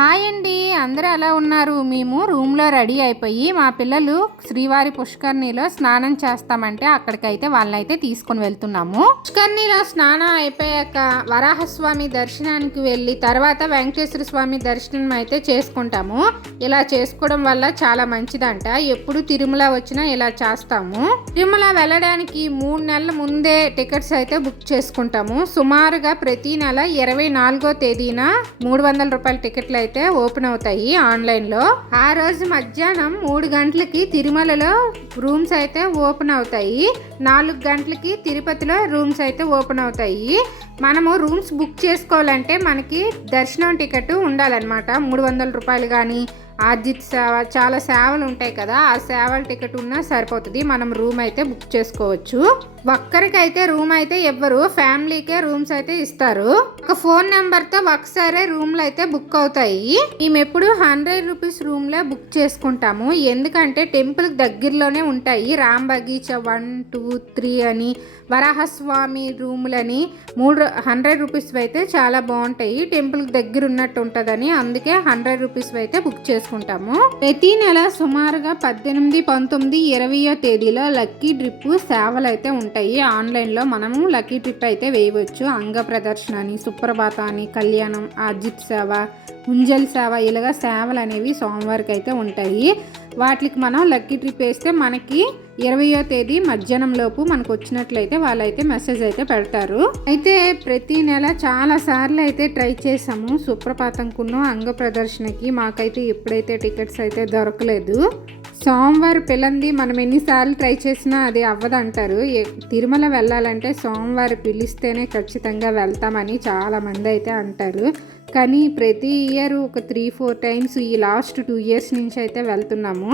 Hi అండి, అందరూ ఎలా ఉన్నారు? మేము రూమ్లో రెడీ అయిపోయి మా పిల్లలు శ్రీవారి పుష్కర్ణిలో స్నానం చేస్తామంటే అక్కడికైతే వాళ్ళనైతే తీసుకొని వెళ్తున్నాము. పుష్కర్ణిలో స్నానం అయిపోయాక వరాహస్వామి దర్శనానికి వెళ్ళి తర్వాత వెంకటేశ్వర స్వామి దర్శనం అయితే చేసుకుంటాము. ఇలా చేసుకోవడం వల్ల చాలా మంచిదంట. ఎప్పుడు తిరుమల వచ్చినా ఇలా చేస్తాము. తిరుమల వెళ్ళడానికి 3 నెలల ముందే టికెట్స్ అయితే బుక్ చేసుకుంటాము. సుమారుగా ప్రతి నెల 24వ తేదీన 300 రూపాయల టికెట్లు అయితే ఓపెన్ అవుతాయి ఆన్లైన్లో. ఆ రోజు మధ్యాహ్నం 3 గంటలకి తిరుమలలో రూమ్స్ అయితే ఓపెన్ అవుతాయి. 4 గంటలకి తిరుపతిలో రూమ్స్ అయితే ఓపెన్ అవుతాయి. మనము రూమ్స్ బుక్ చేసుకోవాలంటే మనకి దర్శనం టికెట్ ఉండాలన్నమాట. 300 రూపాయలు కానీ ఆర్జిత్ సేవ చాలా సేవలు ఉంటాయి కదా, ఆ సేవల టికెట్ ఉన్నా సరిపోతుంది. మనం రూమ్ అయితే బుక్ చేసుకోవచ్చు. ఒక్కరికైతే రూమ్ అయితే ఇవ్వరు, ఫ్యామిలీకే రూమ్స్ అయితే ఇస్తారు. ఒక ఫోన్ నెంబర్తో ఒకసారి రూమ్లు అయితే బుక్ అవుతాయి. మేము ఎప్పుడు 100 రూపీస్ రూమ్లే బుక్ చేసుకుంటాము. ఎందుకంటే టెంపుల్ దగ్గరలోనే ఉంటాయి. రామ్ బగీచా 1, 2, 3 అని, వరాహస్వామి రూములని 100 రూపీస్ అయితే చాలా బాగుంటాయి. టెంపుల్ దగ్గర ఉన్నట్టు ఉంటుందని అందుకే 100 రూపీస్ అయితే బుక్ చేసుకుంటాము. ప్రతి నెల సుమారుగా 18, 19, 20వ తేదీలో లక్కీ ట్రిప్ సేవలు అయితే ఉంటాయి. ఆన్లైన్లో మనము లక్కీ ట్రిప్ అయితే వేయవచ్చు. అంగ ప్రదర్శన అని, సుప్రభాత అని, కళ్యాణం, ఆర్జిత్ సేవ, ఉంజల్ సేవ, ఇలాగా సేవలు అనేవి సోమవారికి అయితే ఉంటాయి. వాటికి మనం లక్కీ ట్రిప్ వేస్తే మనకి 20వ తేదీ మధ్యాహ్నం లోపు మనకు వచ్చినట్లయితే వాళ్ళైతే మెసేజ్ అయితే పెడతారు. అయితే ప్రతి నెల చాలా సార్లు అయితే ట్రై చేసాము సుప్రభాతంకును అంగ ప్రదర్శనకి. మాకైతే ఎప్పుడైతే టికెట్స్ అయితే దొరకలేదు. సోమవారం పిల్లంది మనం ఎన్నిసార్లు ట్రై చేసినా అది అవ్వదంటారు. తిరుమల వెళ్ళాలంటే సోమవారం పిలిస్తేనే ఖచ్చితంగా వెళ్తామని చాలామంది అయితే అంటారు. కానీ ప్రతి ఇయర్ ఒక 3-4 టైమ్స్ ఈ లాస్ట్ 2 ఇయర్స్ నుంచి అయితే వెళ్తున్నాము.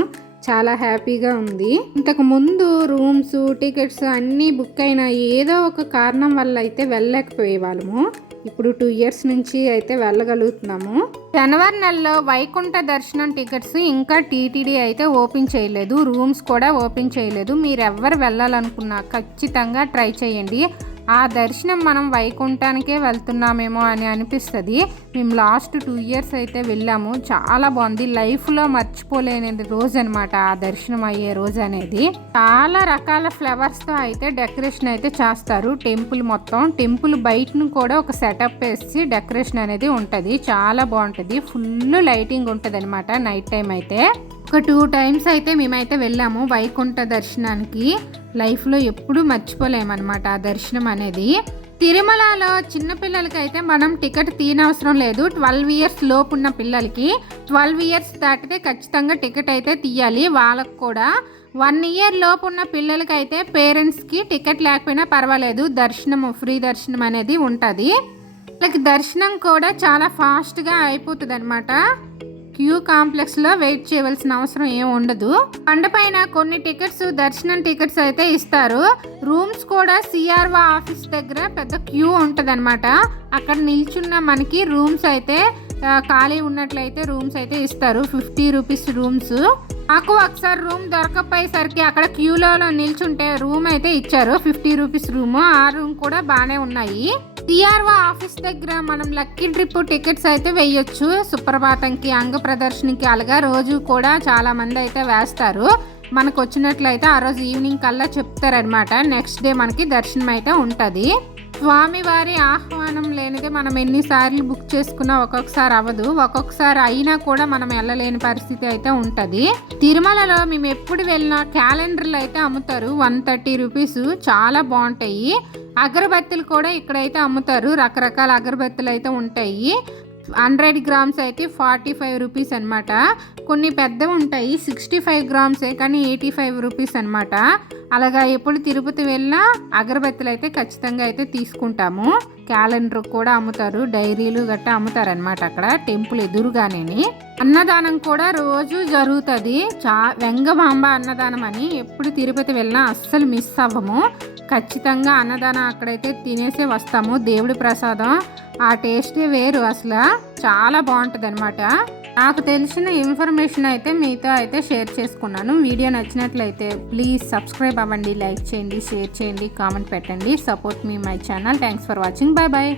చాలా హ్యాపీగా ఉంది. ఇంతకు ముందు రూమ్స్, టికెట్స్ అన్నీ బుక్ అయినా ఏదో ఒక కారణం వల్ల అయితే వెళ్ళలేకపోయే వాళ్ళము. ఇప్పుడు 2 ఇయర్స్ నుంచి అయితే వెళ్ళగలుగుతున్నాము. జనవరి నెలలో వైకుంఠ దర్శనం టికెట్స్ ఇంకా టీటీడీ అయితే ఓపెన్ చేయలేదు. రూమ్స్ కూడా ఓపెన్ చేయలేదు. మీరు ఎవరు వెళ్ళాలనుకున్నా ఖచ్చితంగా ట్రై చేయండి. ఆ దర్శనం మనం వైకుంఠానికే వెళ్తున్నామేమో అని అనిపిస్తుంది. మేము లాస్ట్ 2 ఇయర్స్ అయితే వెళ్ళాము. చాలా బాగుంది. లైఫ్లో మర్చిపోలేని రోజు అనమాట ఆ దర్శనం అయ్యే రోజు అనేది. చాలా రకాల ఫ్లవర్స్తో అయితే డెకరేషన్ అయితే చేస్తారు టెంపుల్ మొత్తం. టెంపుల్ బయటను కూడా ఒక సెటప్ వేసి డెకరేషన్ అనేది ఉంటుంది. చాలా బాగుంటుంది. ఫుల్ లైటింగ్ ఉంటుంది అనమాట నైట్ టైం అయితే. ఒక 2 టైమ్స్ అయితే మేమైతే వెళ్ళాము వైకుంఠ దర్శనానికి. లైఫ్లో ఎప్పుడూ మర్చిపోలేమన్నమాట ఆ దర్శనం అనేది. తిరుమలలో చిన్నపిల్లలకి అయితే మనం టికెట్ తీయనవసరం లేదు. 12 ఇయర్స్ లోపు ఉన్న పిల్లలకి 12 ఇయర్స్ దాటితే ఖచ్చితంగా టికెట్ అయితే తీయాలి. వాళ్ళకు కూడా 1 ఇయర్ లోపు ఉన్న పిల్లలకి అయితే పేరెంట్స్కి టికెట్ లేకపోయినా పర్వాలేదు, దర్శనం ఫ్రీ దర్శనం అనేది ఉంటుంది. వాళ్ళకి దర్శనం కూడా చాలా ఫాస్ట్గా అయిపోతుంది అనమాట. క్యూ కాంప్లెక్స్లో వెయిట్ చేయవలసిన అవసరం ఏమి ఉండదు. కొండపైన కొన్ని టికెట్స్ దర్శనం టికెట్స్ అయితే ఇస్తారు. రూమ్స్ కూడా సిఆర్ఓ ఆఫీస్ దగ్గర పెద్ద క్యూ ఉంటుంది అనమాట. అక్కడ నిల్చున్న మనకి రూమ్స్ అయితే ఖాళీ ఉన్నట్లయితే రూమ్స్ అయితే ఇస్తారు. 50 రూపీస్ రూమ్స్. నాకు ఒకసారి రూమ్ దొరకపోయేసరికి అక్కడ క్యూలో నిల్చుంటే రూమ్ అయితే ఇచ్చారు. 50 రూపీస్ రూమ్. ఆ రూమ్ కూడా బాగానే ఉన్నాయి. సిఆర్ఓ ఆఫీస్ దగ్గర మనం లక్కీ ట్రిప్ టికెట్స్ అయితే వేయొచ్చు. సుప్రభాతంకి, అంగ ప్రదర్శనకి, అలాగా రోజు కూడా చాలా మంది అయితే వేస్తారు. మనకు వచ్చినట్లయితే ఆ రోజు ఈవినింగ్ కల్లా చెప్తారనమాట. నెక్స్ట్ డే మనకి దర్శనం అయితే ఉంటుంది. స్వామివారి ఆహ్వానం లేనిదే మనం ఎన్నిసార్లు బుక్ చేసుకున్నా ఒక్కొక్కసారి అవ్వదు. ఒక్కొక్కసారి అయినా కూడా మనం వెళ్ళలేని పరిస్థితి అయితే ఉంటుంది. తిరుమలలో మేము ఎప్పుడు వెళ్ళినా క్యాలెండర్లు అయితే అమ్ముతారు. 130 రూపీస్. చాలా బాగుంటాయి. అగరబత్తులు కూడా ఇక్కడైతే అమ్ముతారు. రకరకాల అగరబత్తులు అయితే ఉంటాయి. 100 గ్రామ్స్ అయితే 45 రూపీస్ అనమాట. కొన్ని పెద్దవి ఉంటాయి 65 గ్రామ్సే, కానీ 85 రూపీస్ అనమాట. అలాగా ఎప్పుడు తిరుపతి వెళ్ళినా అగరబత్తులు అయితే ఖచ్చితంగా అయితే తీసుకుంటాము. క్యాలెండర్ కూడా అమ్ముతారు. డైరీలు గట్టా అమ్ముతారనమాట అక్కడ టెంపుల్ ఎదురుగానే. అన్నదానం కూడా రోజు జరుగుతుంది. వెంగమాంబ అన్నదానం అని. ఎప్పుడు తిరుపతి వెళ్ళినా అస్సలు మిస్ అవ్వము. ఖచ్చితంగా అన్నదానం అక్కడైతే తినేసే వస్తాము. దేవుడి ప్రసాదం ఆ టేస్టే వేరు. అసలు చాలా బాగుంటుంది అనమాట. నాకు తెలిసిన ఇన్ఫర్మేషన్ అయితే మీతో అయితే షేర్ చేసుకున్నాను. వీడియో నచ్చినట్లయితే ప్లీజ్ సబ్స్క్రైబ్ అవ్వండి, లైక్ చేయండి, షేర్ చేయండి, కామెంట్ పెట్టండి. Support me my channel. Thanks for watching. Bye bye.